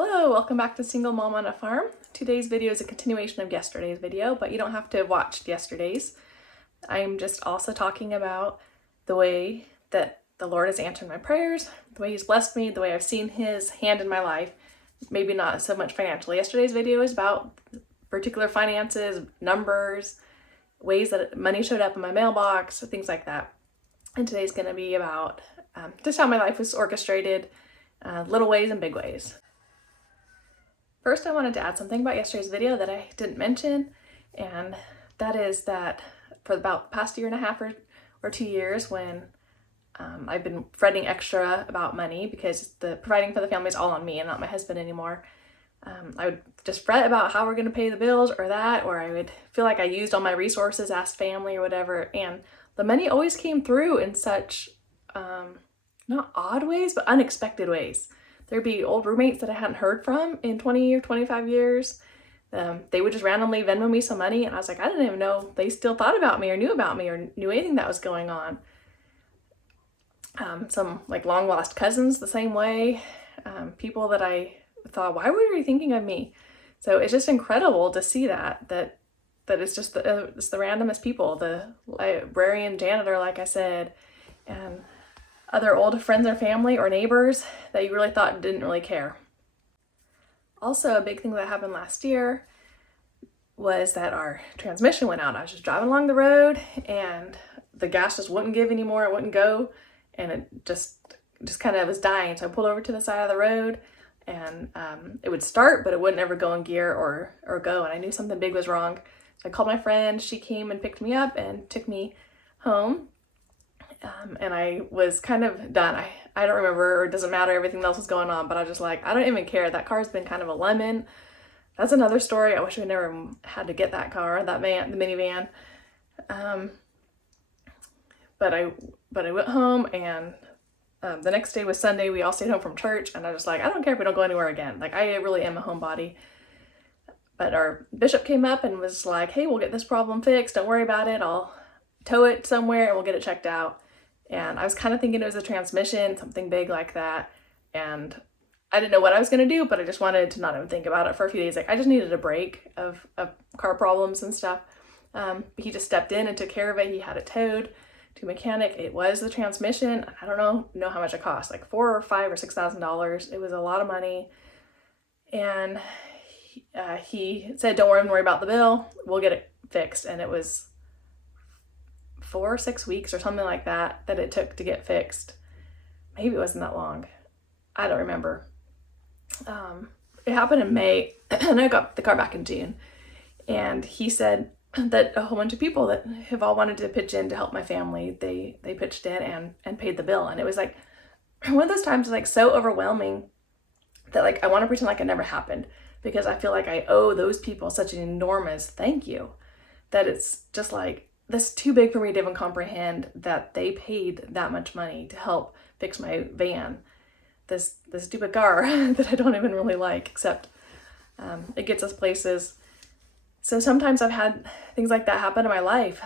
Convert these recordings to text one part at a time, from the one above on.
Hello, welcome back to Single Mom on a Farm. Today's video is a continuation of yesterday's video, but you don't have to have watched yesterday's. I'm just also talking about the way that the Lord has answered my prayers, the way He's blessed me, the way I've seen His hand in my life. Maybe not so much financially. Yesterday's video is about particular finances, numbers, ways that money showed up in my mailbox, things like that. And today's going to be about just how my life was orchestrated, little ways and big ways. First, I wanted to add something about yesterday's video that I didn't mention, and that is that for about the past year and a half or 2 years, when I've been fretting extra about money because the providing for the family is all on me and not my husband anymore, I would just fret about how we're going to pay the bills or that, or I would feel like I used all my resources, asked family or whatever, and the money always came through in such, not odd ways, but unexpected ways. There'd be old roommates that I hadn't heard from in 20 or 25 years. They would just randomly Venmo me some money, and I was like, I didn't even know they still thought about me or knew anything that was going on. Some like long lost cousins the same way. People that I thought, why were you thinking of me? So it's just incredible to see that it's just it's the randomest people, the librarian, janitor, like I said, and other old friends or family or neighbors that you really thought didn't really care. Also, a big thing that happened last year was that our transmission went out. I was just driving along the road and the gas just wouldn't give anymore. It wouldn't go, and it just kind of was dying. So I pulled over to the side of the road, and it would start, but it wouldn't ever go in gear or go. And I knew something big was wrong. So I called my friend. She came and picked me up and took me home. And I was kind of done. I don't remember, or it doesn't matter, everything else was going on, but I was just like, I don't even care. That car's been kind of a lemon. That's another story. I wish we never had to get that car, that van, the minivan. But I went home, and the next day was Sunday. We all stayed home from church, and I was like, I don't care if we don't go anywhere again. Like, I really am a homebody. But our bishop came up and was like, hey, we'll get this problem fixed. Don't worry about it. I'll tow it somewhere and we'll get it checked out. And I was kind of thinking it was a transmission, something big like that. And I didn't know what I was going to do, but I just wanted to not even think about it for a few days. Like, I just needed a break of car problems and stuff. But he just stepped in and took care of it. He had it towed to a mechanic. It was the transmission. I don't know how much it cost, like $4,000 or $5,000 or $6,000. It was a lot of money. And he said, don't worry about the bill. We'll get it fixed. And it was 4 or 6 weeks or something like that it took to get fixed. Maybe it wasn't that long. I don't remember. It happened in May, and I got the car back in June. And he said that a whole bunch of people that have all wanted to pitch in to help my family, they pitched in and paid the bill. And it was like one of those times, like, so overwhelming that, like, I want to pretend like it never happened, because I feel like I owe those people such an enormous thank you that it's just like, that's too big for me to even comprehend that they paid that much money to help fix my van, this stupid car that I don't even really like, except it gets us places. So sometimes I've had things like that happen in my life.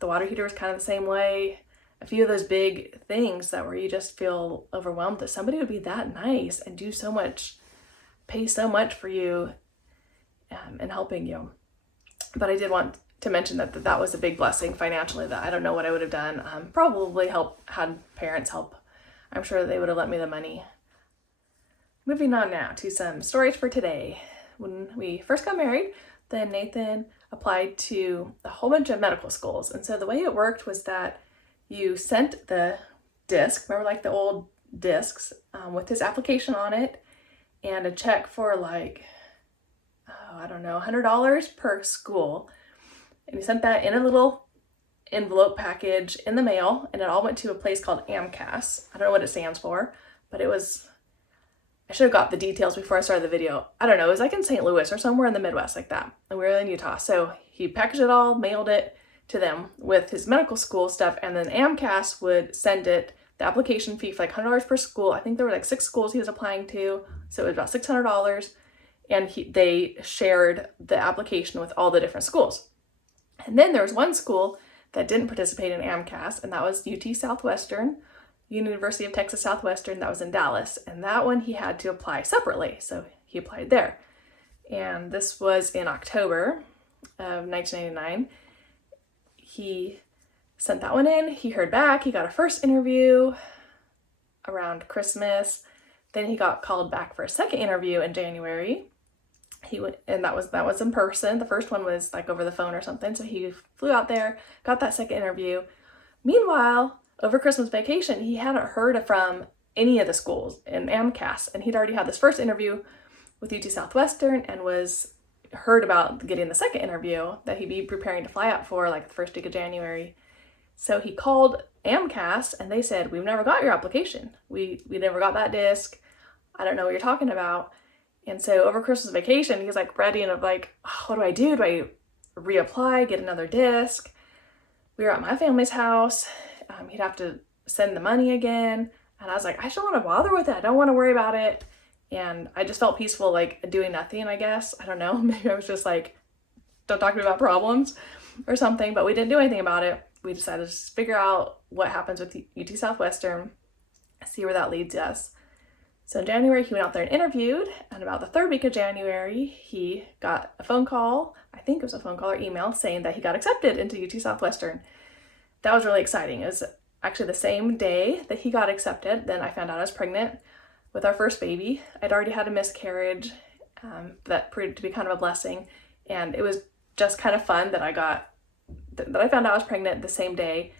The water heater was kind of the same way. A few of those big things that where you just feel overwhelmed that somebody would be that nice and do so much, pay so much for you and helping you. But I did want to mention that was a big blessing financially, that I don't know what I would have done. Probably had parents help. I'm sure they would have lent me the money. Moving on now to some stories for today. When we first got married, then Nathan applied to a whole bunch of medical schools. And so the way it worked was that you sent the disc, remember, like the old discs, with his application on it and a check for like, $100 per school. And you sent that in a little envelope package in the mail, and it all went to a place called AMCAS. I don't know what it stands for, but I should have got the details before I started the video. I don't know, it was like in St. Louis or somewhere in the Midwest like that. And we were in Utah. So he packaged it all, mailed it to them with his medical school stuff, and then AMCAS would send it, the application fee for like $100 per school. I think there were like 6 schools he was applying to, so it was about $600. And they shared the application with all the different schools. And then there was one school that didn't participate in AMCAS, and that was UT Southwestern, University of Texas Southwestern, that was in Dallas. And that one he had to apply separately. So he applied there. And this was in October of 1999. He sent that one in. He heard back. He got a first interview around Christmas. Then he got called back for a second interview in January. He went, and that was in person. The first one was like over the phone or something. So he flew out there, got that second interview. Meanwhile, over Christmas vacation, he hadn't heard from any of the schools in AMCAS, and he'd already had this first interview with UT Southwestern and was heard about getting the second interview that he'd be preparing to fly out for like the first week of January. So he called AMCAS and they said, "We've never got your application. We never got that disc. I don't know what you're talking about." And so over Christmas vacation, he's like ready and like, oh, what do I do? Do I reapply, get another disc? We were at my family's house. He'd have to send the money again. And I was like, I don't want to bother with it. I don't want to worry about it. And I just felt peaceful, like doing nothing, I guess. I don't know. Maybe I was just like, don't talk to me about problems or something. But we didn't do anything about it. We decided to just figure out what happens with UT Southwestern, see where that leads us. So in January, he went out there and interviewed. And about the third week of January, he got a phone call. I think it was a phone call or email saying that he got accepted into UT Southwestern. That was really exciting. It was actually the same day that he got accepted. Then I found out I was pregnant with our first baby. I'd already had a miscarriage. That proved to be kind of a blessing. And it was just kind of fun that I found out I was pregnant the same day.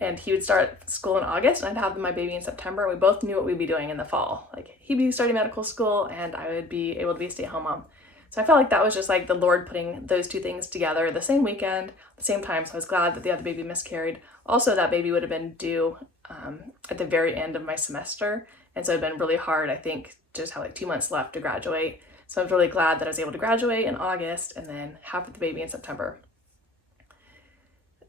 And he would start school in August and I'd have my baby in September. We both knew what we'd be doing in the fall. Like he'd be starting medical school and I would be able to be a stay-at-home mom. So I felt like that was just like the Lord putting those two things together the same weekend, the same time. So I was glad that the other baby miscarried. Also, that baby would have been due at the very end of my semester. And so it'd been really hard, I think, just have like 2 months left to graduate. So I was really glad that I was able to graduate in August and then have the baby in September.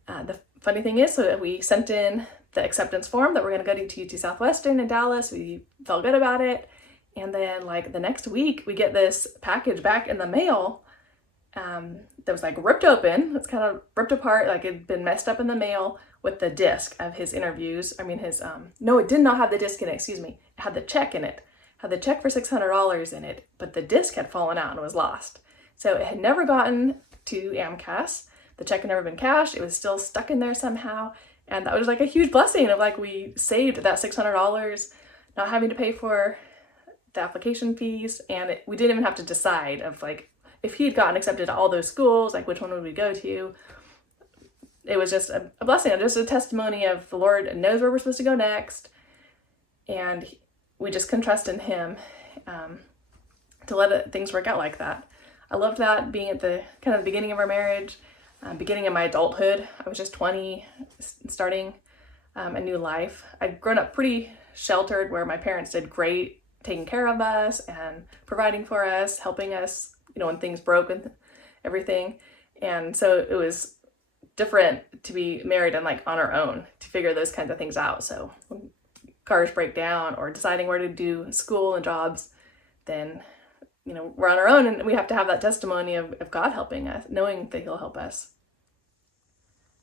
The funny thing is, so we sent in the acceptance form that we're going to go to UT Southwestern in Dallas. We felt good about it. And then like the next week, we get this package back in the mail that was like ripped open. It's kind of ripped apart, like it'd been messed up in the mail with the disc of his interviews. I mean, no, it did not have the disc in it, excuse me. It had the check in it. It had the check for $600 in it, but the disc had fallen out and was lost. So it had never gotten to AMCAS. The check had never been cashed. It was still stuck in there somehow. And that was like a huge blessing of like, we saved that $600, not having to pay for the application fees. And we didn't even have to decide of like, if he'd gotten accepted to all those schools, like which one would we go to? It was just a blessing, just a testimony of the Lord knows where we're supposed to go next. And we just can trust in him to let things work out like that. I loved that being at the kind of the beginning of our marriage. Beginning of my adulthood. I was just 20, starting a new life. I'd grown up pretty sheltered where my parents did great taking care of us and providing for us, helping us, when things broke and everything. And so it was different to be married and like on our own to figure those kinds of things out. So when cars break down or deciding where to do school and jobs, then we're on our own and we have to have that testimony of God helping us, knowing that he'll help us.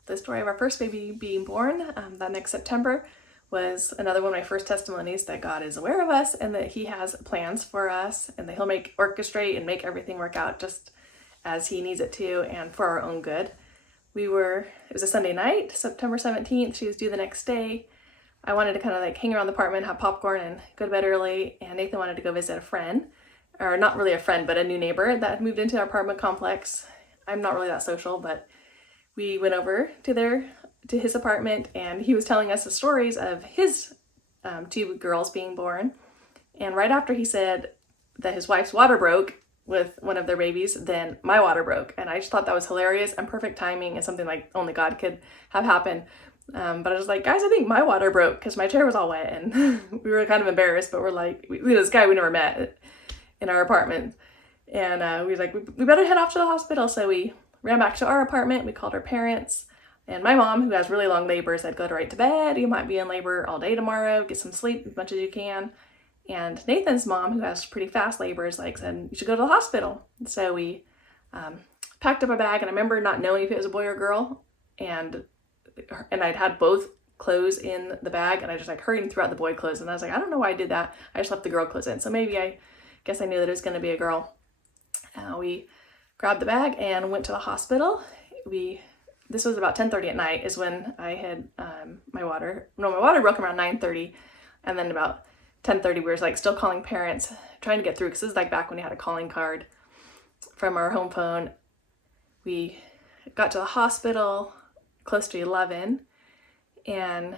The story of our first baby being born that next September was another one of my first testimonies that God is aware of us and that he has plans for us and that he'll orchestrate and make everything work out just as he needs it to and for our own good. It was a Sunday night, September 17th. She was due the next day. I wanted to kind of like hang around the apartment, have popcorn and go to bed early. And Nathan wanted to go visit a friend. Or not really a friend, but a new neighbor that had moved into our apartment complex. I'm not really that social, but we went over to his apartment and he was telling us the stories of his 2 girls being born. And right after he said that his wife's water broke with one of their babies, then my water broke. And I just thought that was hilarious and perfect timing and something like only God could have happen. But I was like, guys, I think my water broke because my chair was all wet and we were kind of embarrassed, but we're like, this guy we never met in our apartment. And we was like, we better head off to the hospital. So we ran back to our apartment. We called our parents. And my mom, who has really long labor, said, go right to bed. You might be in labor all day tomorrow. Get some sleep as much as you can. And Nathan's mom, who has pretty fast labors, said, you should go to the hospital. So we packed up a bag. And I remember not knowing if it was a boy or girl. And I'd had both clothes in the bag. And I just hurried and threw out the boy clothes. And I was like, I don't know why I did that. I just left the girl clothes in. So maybe I guess I knew that it was going to be a girl. We grabbed the bag and went to the hospital. This was about 10:30 at night is when I had my water broke around 9:30, and then about 10:30 we were like still calling parents, trying to get through, because this is like back when you had a calling card from our home phone. We got to the hospital close to 11, and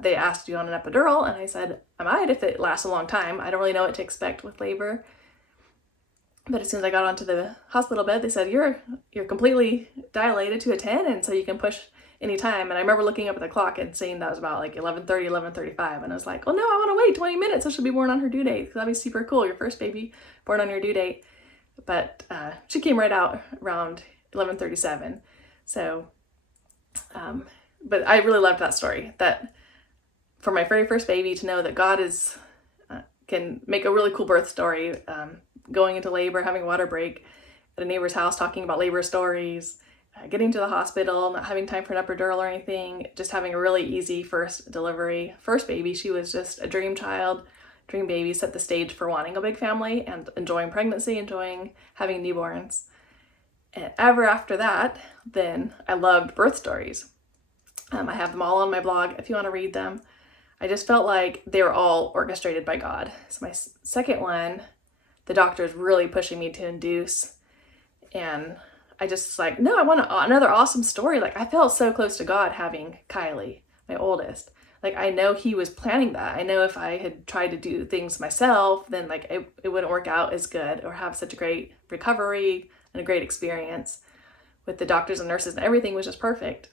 they asked, do you want an epidural? And I said, I might if it lasts a long time. I don't really know what to expect with labor. But as soon as I got onto the hospital bed, they said, you're completely dilated to a 10, and so you can push any time. And I remember looking up at the clock and seeing that was about like 11:30, 11:35. And I was like, well, no, I want to wait 20 minutes. So she'll be born on her due date. That'd be super cool. Your first baby born on your due date. But she came right out around 11:37. So, but I really loved that story, that for my very first baby to know that God can make a really cool birth story, going into labor, having a water break at a neighbor's house, talking about labor stories, getting to the hospital, not having time for an epidural or anything, just having a really easy first delivery. First baby, she was just a dream child, dream baby, set the stage for wanting a big family and enjoying pregnancy, enjoying having newborns. And ever after that, then I loved birth stories. I have them all on my blog if you want to read them. I just felt like they were all orchestrated by God. So my second one, the doctor is really pushing me to induce, and I just like, no, I want another awesome story. Like, I felt so close to God having Kylie, my oldest. Like, I know he was planning that. I know if I had tried to do things myself, then like it wouldn't work out as good or have such a great recovery and a great experience with the doctors and nurses, and everything was just perfect.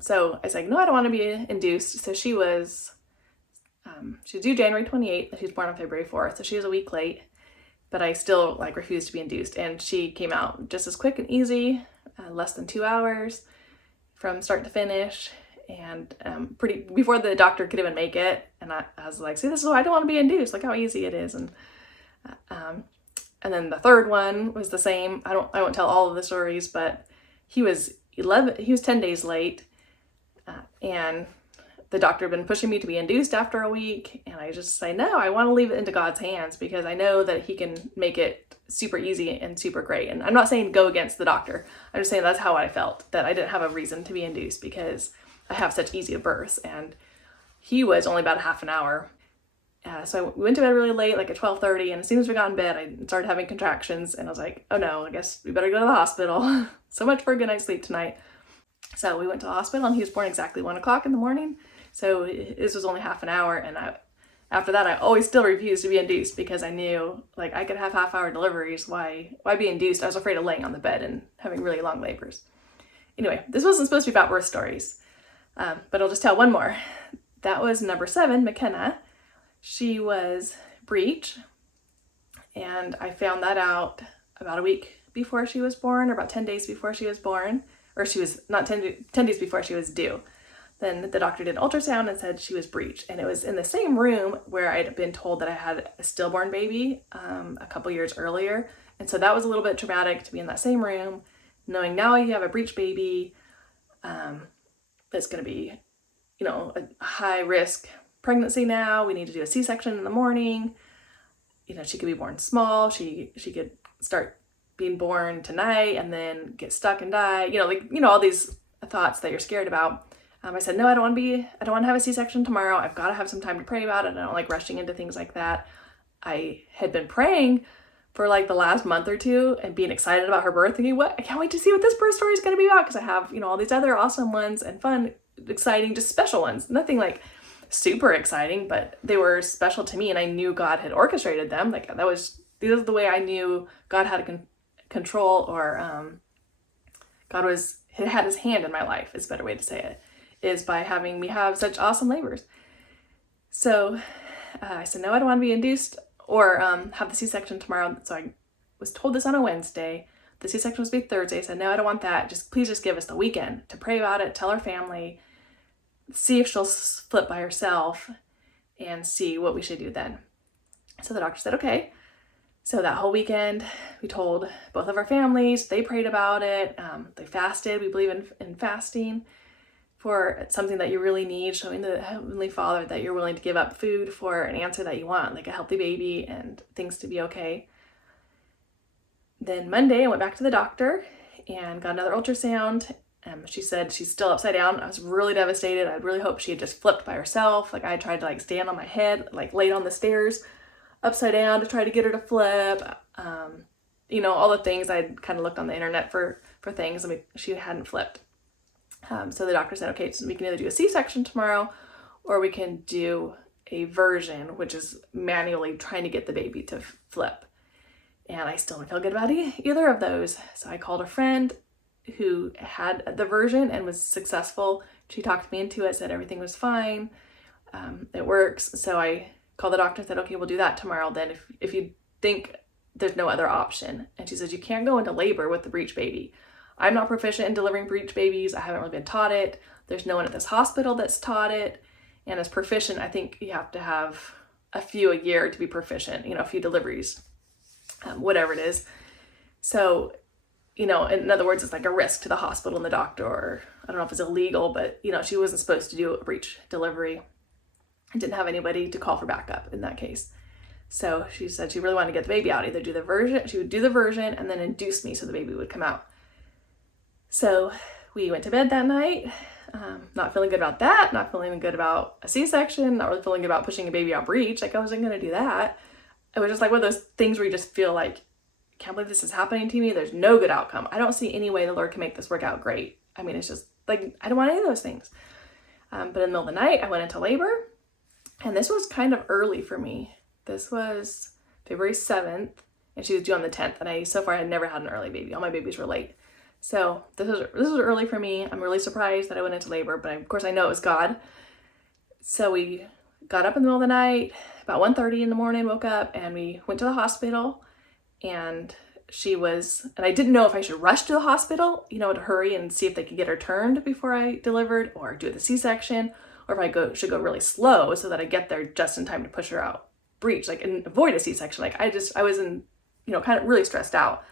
So I was like, no, I don't want to be induced. So she was due January 28th, and she was born on February 4th. So she was a week late, but I still like refused to be induced. And she came out just as quick and easy, less than 2 hours from start to finish. And before the doctor could even make it. And I was like, see, this is why I don't want to be induced. Look how easy it is. And then the third one was the same. I won't tell all of the stories, but he was 10 days late. And the doctor had been pushing me to be induced after a week. And I just say, no, I want to leave it into God's hands, because I know that he can make it super easy and super great. And I'm not saying go against the doctor. I'm just saying that's how I felt, that I didn't have a reason to be induced because I have such easy births. And he was only about a half an hour. So we went to bed really late, like at 12:30. And as soon as we got in bed, I started having contractions. And I was like, oh no, I guess we better go to the hospital. So much for a good night's sleep tonight. So we went to the hospital, and he was born exactly 1 o'clock in the morning. So this was only half an hour. And after that, I always still refused to be induced, because I knew like I could have half-hour deliveries. Why be induced? I was afraid of laying on the bed and having really long labors. Anyway, this wasn't supposed to be about birth stories, but I'll just tell one more. That was number 7, McKenna. She was breech, and I found that out about a week before she was born, or about 10 days before she was born, or she was not 10 days before she was due. Then the doctor did an ultrasound and said she was breech, and it was in the same room where I'd been told that I had a stillborn baby a couple years earlier. And so that was a little bit traumatic to be in that same room, knowing now you have a breech baby. It's going to be, a high risk pregnancy now. We need to do a C-section in the morning. She could be born small. She could start being born tonight and then get stuck and die. All these thoughts that you're scared about. I said, no, I don't want to have a C-section tomorrow. I've got to have some time to pray about it. I don't like rushing into things like that. I had been praying for like the last month or two and being excited about her birth, thinking, I can't wait to see what this birth story is going to be about, because I have, all these other awesome ones and fun, exciting, just special ones. Nothing like super exciting, but they were special to me, and I knew God had orchestrated them. Like this is the way I knew God had control, or God had his hand in my life, is a better way to say it, is by having me have such awesome labors. So I said, no, I don't want to be induced or have the C-section tomorrow. So I was told this on a Wednesday. The C-section was to be Thursday. I said, no, I don't want that. Please give us the weekend to pray about it, tell our family, see if she'll flip by herself, and see what we should do then. So the doctor said, okay. So that whole weekend, we told both of our families. They prayed about it. They fasted. We believe in fasting for something that you really need, showing the Heavenly Father that you're willing to give up food for an answer that you want, like a healthy baby and things to be okay. Then Monday, I went back to the doctor and got another ultrasound. She said she's still upside down. I was really devastated. I'd really hoped she had just flipped by herself. Like I tried to like stand on my head, like laid on the stairs upside down to try to get her to flip. All the things I'd kind of looked on the internet for things. I mean, she hadn't flipped. So the doctor said, okay, so we can either do a C-section tomorrow or we can do a version, which is manually trying to get the baby to flip. And I still don't feel good about either of those. So I called a friend who had the version and was successful. She talked me into it, said everything was fine. It works. So I called the doctor and said, okay, we'll do that tomorrow then if you think there's no other option. And she says, you can't go into labor with the breech baby. I'm not proficient in delivering breech babies. I haven't really been taught it. There's no one at this hospital that's taught it. And as proficient, I think you have to have a few a year to be proficient, a few deliveries, whatever it is. So, in other words, it's like a risk to the hospital and the doctor, or I don't know if it's illegal, but, she wasn't supposed to do a breech delivery. I didn't have anybody to call for backup in that case. So she said she really wanted to get the baby out, either do the version, she would do the version and then induce me so the baby would come out. So we went to bed that night, not feeling good about that, not feeling good about a C-section, not really feeling good about pushing a baby out breech. Like I wasn't going to do that. It was just like one of those things where you just feel like, I can't believe this is happening to me. There's no good outcome. I don't see any way the Lord can make this work out great. I mean, it's just like, I don't want any of those things. But in the middle of the night, I went into labor, and this was kind of early for me. This was February 7th, and she was due on the 10th, and so far I had never had an early baby. All my babies were late. So this was early for me. I'm really surprised that I went into labor, but of course I know it was God. So we got up in the middle of the night, about 1:30 in the morning, woke up, and we went to the hospital, and I didn't know if I should rush to the hospital, to hurry and see if they could get her turned before I delivered, or do the C-section, or if I should go really slow so that I get there just in time to push her out breech, and avoid a C-section. I was in, kind of really stressed out.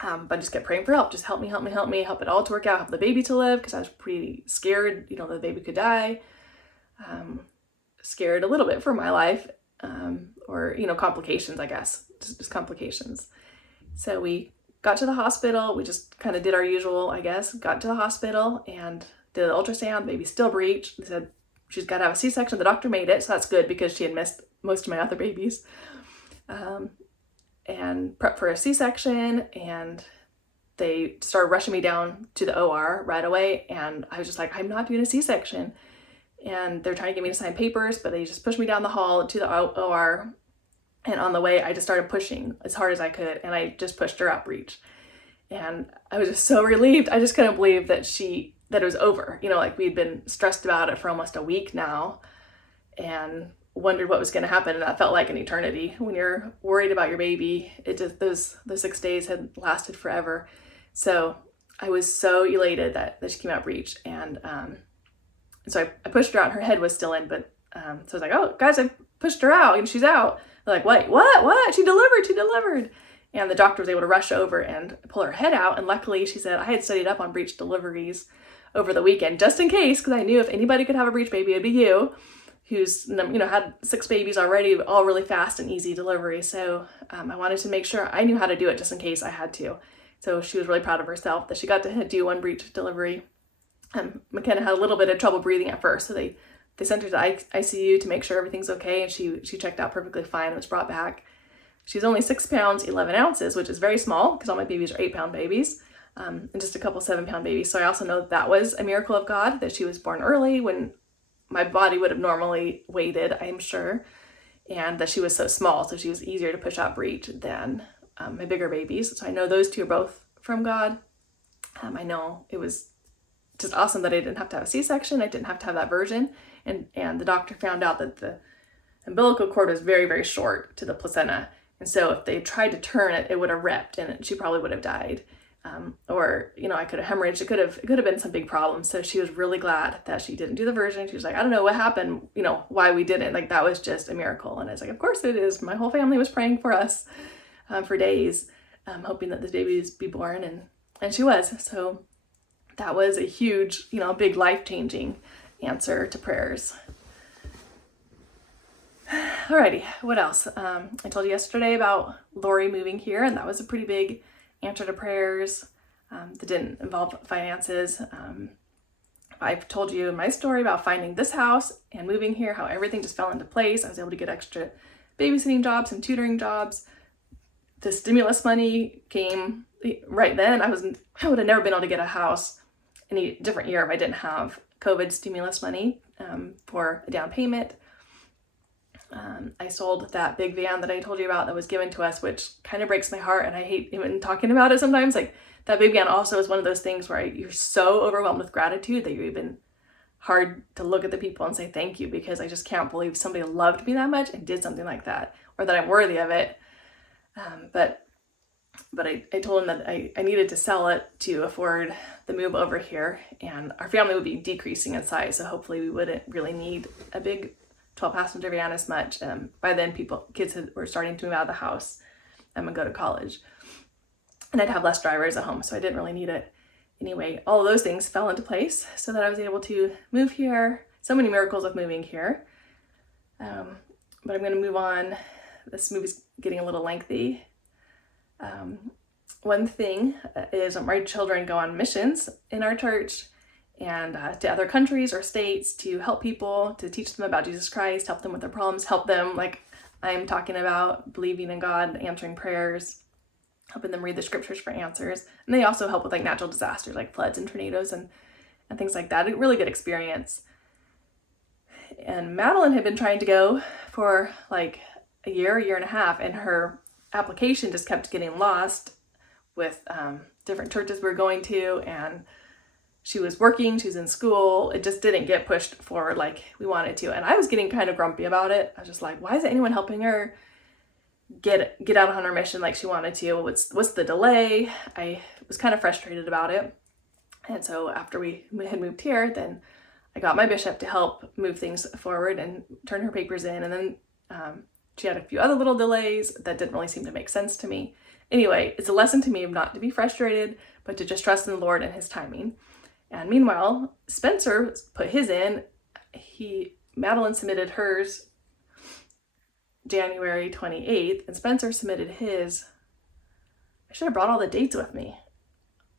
But I just kept praying for help. Just help me, help it all to work out, help the baby to live, because I was pretty scared, the baby could die. Scared a little bit for my life, or, complications, I guess, just complications. So we got to the hospital. We just kind of did our usual, I guess, got to the hospital and did the ultrasound. The baby's still breech. They said she's got to have a C-section. The doctor made it, so that's good because she had missed most of my other babies. And prep for a C-section, and they started rushing me down to the OR right away, and I was just like, I'm not doing a C-section. And they're trying to get me to sign papers, but they just pushed me down the hall to the OR, and on the way I just started pushing as hard as I could, and I just pushed her out breech. And I was just so relieved. I just couldn't believe that it was over. We'd been stressed about it for almost a week now, and wondered what was going to happen, and that felt like an eternity. When you're worried about your baby, it just those 6 days had lasted forever. So I was so elated that she came out breech, and so I pushed her out. Her head was still in, but so I was like, oh guys, I pushed her out and she's out. They're like, what? She delivered. And the doctor was able to rush over and pull her head out, and luckily, she said, I had studied up on breech deliveries over the weekend just in case, because I knew if anybody could have a breech baby, it'd be you, who's had 6 babies already, all really fast and easy delivery. So I wanted to make sure I knew how to do it just in case I had to. So she was really proud of herself that she got to do one breech delivery. McKenna had a little bit of trouble breathing at first, so they sent her to ICU to make sure everything's okay, and she checked out perfectly fine and was brought back. She's only 6 pounds 11 ounces, which is very small because all my babies are 8-pound babies, and just a couple 7-pound babies. So I also know that was a miracle of God, that she was born early when my body would have normally waited, I'm sure, and that she was so small, so she was easier to push out breech than my bigger babies. So I know those two are both from God. I know it was just awesome that I didn't have to have a C-section. I didn't have to have that version, and the doctor found out that the umbilical cord was very, very short to the placenta, and so if they tried to turn it, it would have ripped, and she probably would have died. Or I could have hemorrhaged. It could have been some big problems. So she was really glad that she didn't do the version. She was like, I don't know what happened, why we didn't. Like, that was just a miracle. And I was like, of course it is. My whole family was praying for us for days, hoping that this baby would be born, and she was. So that was a huge, big life-changing answer to prayers. Alrighty, what else? I told you yesterday about Lori moving here, and that was a pretty big answer to prayers that didn't involve finances. I've told you my story about finding this house and moving here, how everything just fell into place. I was able to get extra babysitting jobs and tutoring jobs. The stimulus money came right then. I would have never been able to get a house any different year if I didn't have COVID stimulus money for a down payment. I sold that big van that I told you about that was given to us, which kind of breaks my heart, and I hate even talking about it sometimes. Like, that big van also is one of those things where you're so overwhelmed with gratitude that you're even hard to look at the people and say thank you, because I just can't believe somebody loved me that much and did something like that, or that I'm worthy of it. But I told him that I needed to sell it to afford the move over here, and our family would be decreasing in size, so hopefully we wouldn't really need a big 12-passenger van as much. By then, kids were starting to move out of the house and go to college, and I'd have less drivers at home, so I didn't really need it. Anyway, all of those things fell into place so that I was able to move here. So many miracles with moving here. But I'm going to move on. This movie's getting a little lengthy. One thing is my children go on missions in our church and to other countries or states to help people, to teach them about Jesus Christ, help them with their problems, help them, like I'm talking about, believing in God, answering prayers, helping them read the scriptures for answers. And they also help with like natural disasters like floods and tornadoes and things like that. A really good experience. And Madeline had been trying to go for like a year and a half, and her application just kept getting lost with different churches we were going to, and she was working, she was in school. It just didn't get pushed forward like we wanted to. And I was getting kind of grumpy about it. I was just like, why isn't anyone helping her get out on her mission like she wanted to? What's the delay? I was kind of frustrated about it. And so after we had moved here, then I got my bishop to help move things forward and turn her papers in. And then she had a few other little delays that didn't really seem to make sense to me. Anyway, it's a lesson to me of not to be frustrated, but to just trust in the Lord and his timing. And meanwhile, Spencer put his in. Madeline submitted hers January 28th, and Spencer submitted his. I should have brought all the dates with me.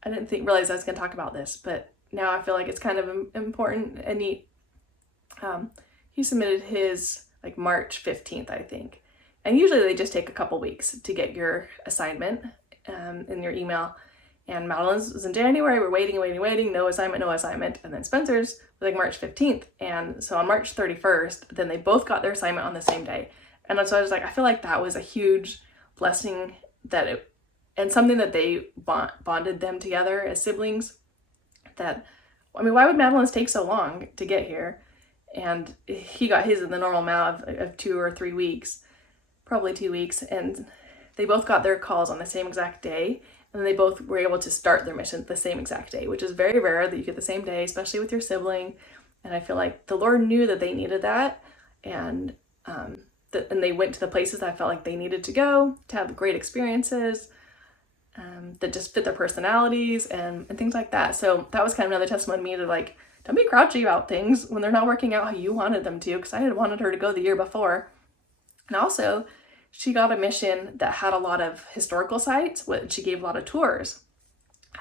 I didn't realize I was going to talk about this, but now I feel like it's kind of important and neat. He submitted his like March 15th, I think. And usually they just take a couple weeks to get your assignment in your email. And Madeline's was in January. We're waiting, no assignment. And then Spencer's was like March 15th. And so on March 31st, then they both got their assignment on the same day. And so I was like, I feel like that was a huge blessing and something that they bonded them together as siblings. Why would Madeline's take so long to get here? And he got his in the normal amount of 2 or 3 weeks, probably 2 weeks. And they both got their calls on the same exact day. And they both were able to start their mission the same exact day, which is very rare that you get the same day, especially with your sibling. And I feel like the Lord knew that they needed that. And they went to the places that I felt like they needed to go to have great experiences that just fit their personalities and things like that. So that was kind of another testimony to me to like, don't be grouchy about things when they're not working out how you wanted them to, because I had wanted her to go the year before. And also, she got a mission that had a lot of historical sites. She gave a lot of tours,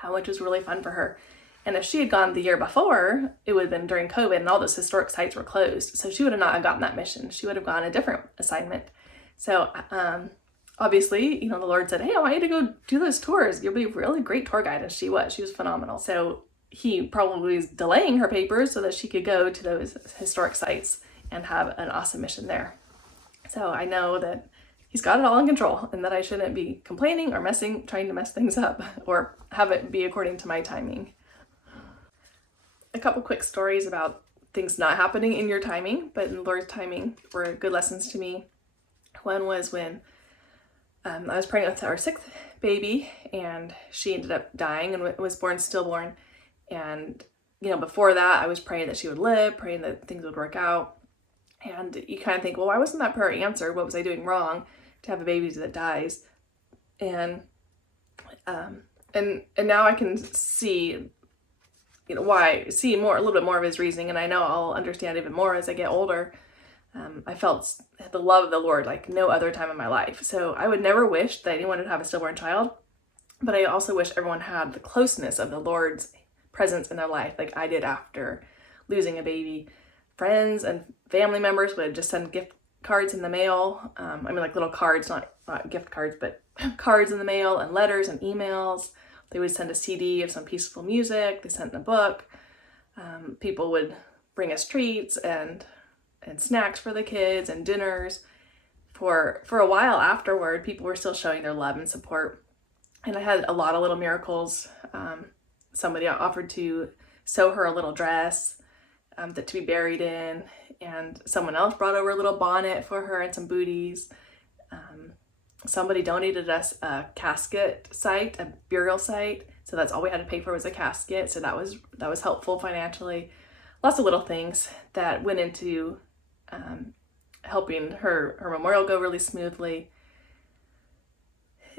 which was really fun for her. And if she had gone the year before, it would have been during COVID and all those historic sites were closed. So she would have not gotten that mission. She would have gone a different assignment. So obviously, the Lord said, hey, I want you to go do those tours. You'll be a really great tour guide. And she was phenomenal. So he probably was delaying her papers so that she could go to those historic sites and have an awesome mission there. So I know that he's got it all in control and that I shouldn't be complaining or trying to mess things up or have it be according to my timing. A couple quick stories about things not happening in your timing, but in the Lord's timing were good lessons to me. One was when I was pregnant with our 6th baby and she ended up dying and was born stillborn. And, before that I was praying that she would live, praying that things would work out. And you kind of think, well, why wasn't that prayer answered? What was I doing wrong to have a baby that dies? And now I can see see a little bit more of his reasoning, and I know I'll understand even more as I get older. I felt the love of the Lord like no other time in my life. So I would never wish that anyone would have a stillborn child, but I also wish everyone had the closeness of the Lord's presence in their life like I did after losing a baby. Friends and family members would just send gift cards in the mail. Like little cards, not gift cards, but cards in the mail, and letters and emails. They would send a CD of some peaceful music. They sent a book. People would bring us treats and snacks for the kids and dinners. For a while afterward, people were still showing their love and support. And I had a lot of little miracles. Somebody offered to sew her a little dress that to be buried in, and someone else brought over a little bonnet for her and some booties. Somebody donated us a casket site, a burial site, so that's all we had to pay for was a casket, so that was helpful financially. Lots of little things that went into helping her memorial go really smoothly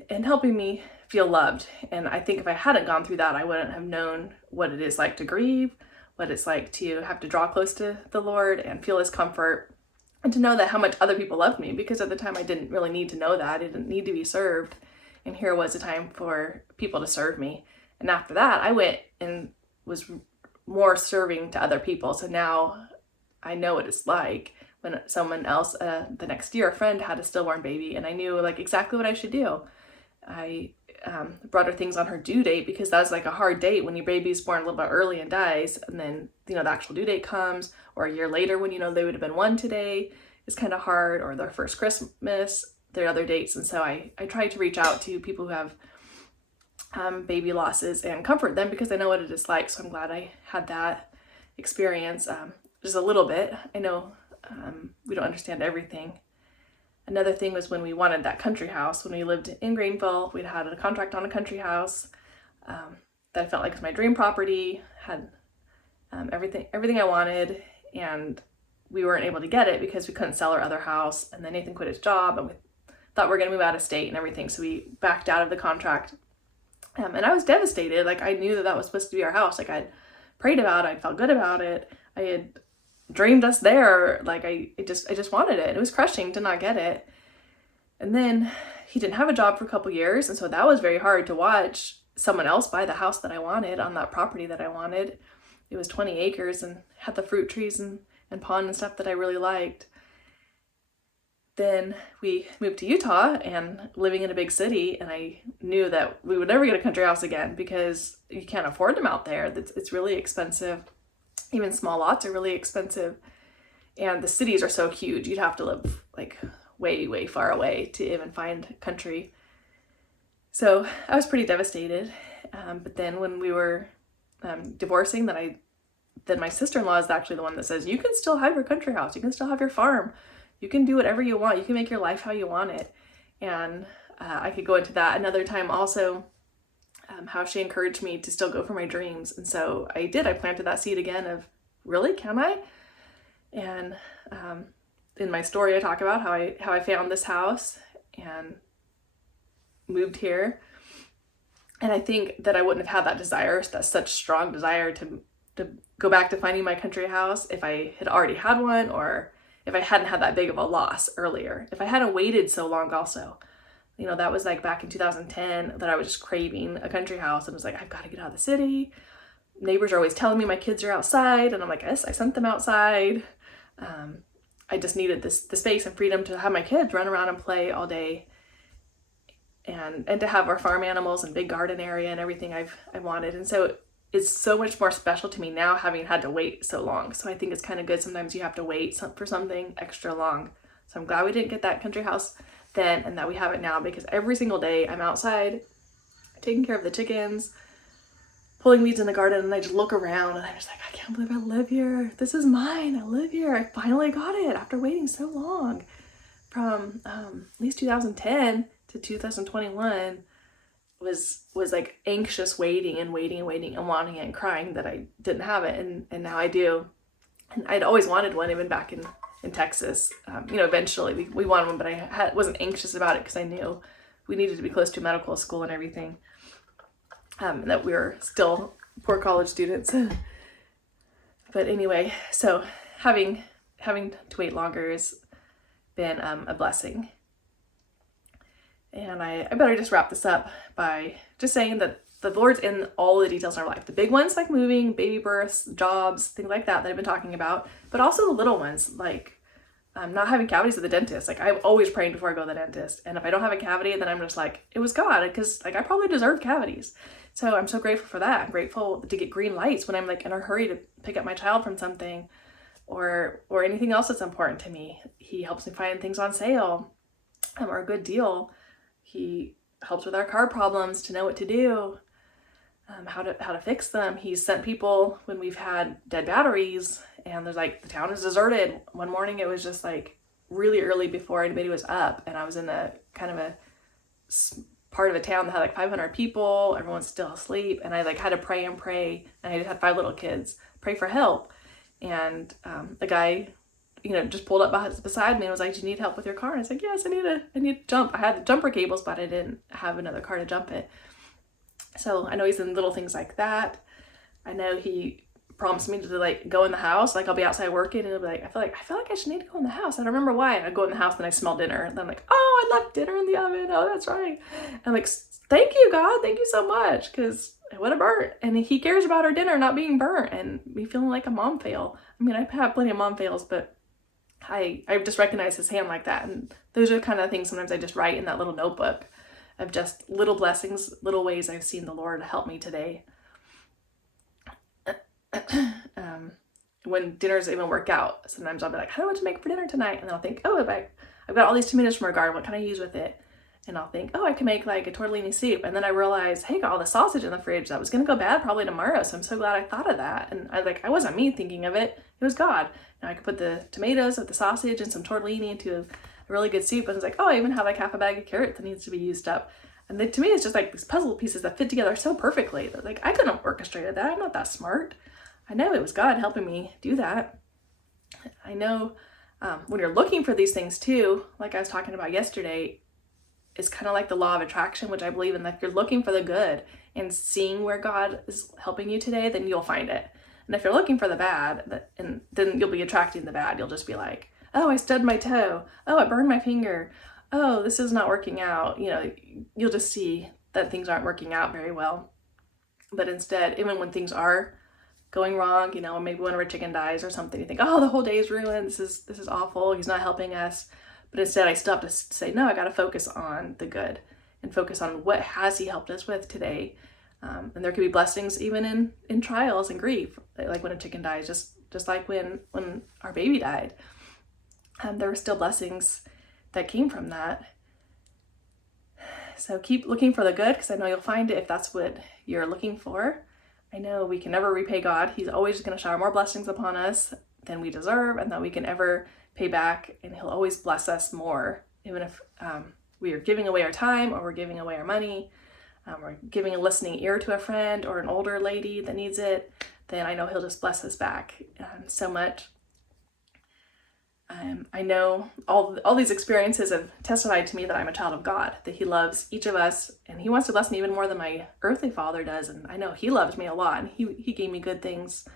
and helping me feel loved. And I think if I hadn't gone through that, I wouldn't have known what it is like to grieve, what it's like to have to draw close to the Lord and feel his comfort, and to know that how much other people loved me, because at the time I didn't really need to know that. I didn't need to be served. And here was a time for people to serve me. And after that, I went and was more serving to other people. So now I know what it's like when someone else, the next year, a friend had a stillborn baby, and I knew like exactly what I should do. I brought her things on her due date, because that's like a hard date when your baby's born a little bit early and dies, and then the actual due date comes, or a year later when they would have been one today is kind of hard, or their first Christmas, their other dates. And so I try to reach out to people who have baby losses and comfort them, because I know what it is like. So I'm glad I had that experience, just a little bit. I know we don't understand everything. Another thing was when we wanted that country house. When we lived in Greenville, we'd had a contract on a country house that I felt like was my dream property, had everything I wanted, and we weren't able to get it because we couldn't sell our other house, and then Nathan quit his job, and we thought we were going to move out of state and everything, so we backed out of the contract. And I was devastated. Like, I knew that was supposed to be our house. Like, I'd prayed about it, I felt good about it, I had dreamed us there. Like, I just wanted it. It was crushing to not get it. And then he didn't have a job for a couple years, and so that was very hard to watch someone else buy the house that I wanted on that property that I wanted. It was 20 acres and had the fruit trees and pond and stuff that I really liked. Then we moved to Utah and living in a big city, and I knew that we would never get a country house again because you can't afford them out there. It's really expensive. Even small lots are really expensive, and the cities are so huge. You'd have to live like way, way far away to even find country. So I was pretty devastated. But then when we were divorcing, then my sister-in-law is actually the one that says, you can still have your country house. You can still have your farm. You can do whatever you want. You can make your life how you want it. And I could go into that another time also, how she encouraged me to still go for my dreams. And so I did. I planted that seed again of, really, can I? And in my story, I talk about how I found this house and moved here. And I think that I wouldn't have had that desire, that such strong desire to go back to finding my country house if I had already had one, or if I hadn't had that big of a loss earlier. If I hadn't waited so long also. That was like back in 2010 that I was just craving a country house, and was like, I've got to get out of the city. Neighbors are always telling me my kids are outside, and I'm like, yes, I sent them outside. I just needed the space and freedom to have my kids run around and play all day, and to have our farm animals and big garden area and everything I wanted. And so it's so much more special to me now, having had to wait so long. So I think it's kind of good sometimes you have to wait for something extra long. So I'm glad we didn't get that country house then, and that we have it now, because every single day I'm outside taking care of the chickens, pulling weeds in the garden, and I just look around and I'm just like, I can't believe I live here. This is mine. I live here. I finally got it after waiting so long. From at least 2010 to 2021 was like anxious waiting and wanting it and crying that I didn't have it, and now I do. And I'd always wanted one, even back in Texas. Eventually we wanted one, but I wasn't anxious about it because I knew we needed to be close to medical school and everything, and that we were still poor college students. But anyway, so having to wait longer has been a blessing. And I better just wrap this up by just saying that the Lord's in all the details in our life. The big ones like moving, baby births, jobs, things like that I've been talking about, but also the little ones like not having cavities at the dentist. Like I'm always praying before I go to the dentist. And if I don't have a cavity, then I'm just like, it was God, because like I probably deserve cavities. So I'm so grateful for that. I'm grateful to get green lights when I'm like in a hurry to pick up my child from something or anything else that's important to me. He helps me find things on sale or a good deal. He helps with our car problems to know what to do, how to fix them. He's sent people when we've had dead batteries and there's like the town is deserted. One morning it was just like really early before anybody was up, and I was in a kind of a part of a town that had like 500 people. Everyone's still asleep, and I like had to pray, and I just had 5 little kids pray for help. And the guy, just pulled up beside me and was like, "Do you need help with your car?" And I was like, "Yes, I need to jump." I had the jumper cables, but I didn't have another car to jump it. So I know he's in little things like that. I know he promised me to like go in the house. Like I'll be outside working and he'll be like, I feel like I should need to go in the house. I don't remember why. And I go in the house and I smell dinner. And I'm like, oh, I left dinner in the oven. Oh, that's right. And I'm like, thank you, God. Thank you so much. Because it would have burnt. And he cares about our dinner not being burnt and me feeling like a mom fail. I mean, I have plenty of mom fails, but I just recognize his hand like that. And those are the kind of things sometimes I just write in that little notebook of just little blessings, little ways I've seen the Lord help me today. When dinners even work out, sometimes I'll be like, I don't know what to make for dinner tonight. And then I'll think, oh, I've got all these tomatoes from our garden. What can I use with it? And I'll think, oh, I can make like a tortellini soup. And then I realize, hey, I got all the sausage in the fridge. That was going to go bad probably tomorrow. So I'm so glad I thought of that. And I wasn't me thinking of it. It was God. Now I could put the tomatoes with the sausage and some tortellini into a really good soup. And it's like, oh, I even have like half a bag of carrots that needs to be used up. And to me, it's just like these puzzle pieces that fit together so perfectly. Like I couldn't have orchestrated that. I'm not that smart. I know it was God helping me do that. I know when you're looking for these things too, like I was talking about yesterday, it's kind of like the law of attraction, which I believe in. That if you're looking for the good and seeing where God is helping you today, then you'll find it. And if you're looking for the bad, and then you'll be attracting the bad. You'll just be like, oh, I stubbed my toe. Oh, I burned my finger. Oh, this is not working out. You'll just see that things aren't working out very well. But instead, even when things are going wrong, maybe when our chicken dies or something, you think, oh, the whole day is ruined. This is awful. He's not helping us. But instead, I still have to say, no, I got to focus on the good and focus on what has he helped us with today. And there could be blessings even in trials and grief, like when a chicken dies, just like when our baby died. There were still blessings that came from that. So keep looking for the good, because I know you'll find it if that's what you're looking for. I know we can never repay God. He's always going to shower more blessings upon us than we deserve and that we can ever pay back, and he'll always bless us more, even if we are giving away our time or we're giving away our money, or giving a listening ear to a friend or an older lady that needs it, then I know he'll just bless us back so much. I know all these experiences have testified to me that I'm a child of God, that he loves each of us, and he wants to bless me even more than my earthly father does. And I know he loves me a lot, and he gave me good things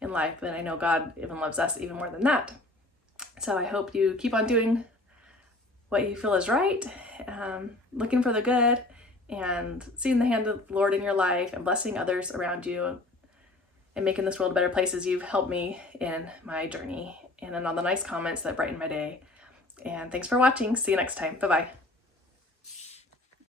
in life, but I know God even loves us even more than that. So I hope you keep on doing what you feel is right, looking for the good, and seeing the hand of the Lord in your life and blessing others around you and making this world a better place as you've helped me in my journey. And on the nice comments that brighten my day. And thanks for watching. See you next time. Bye-bye.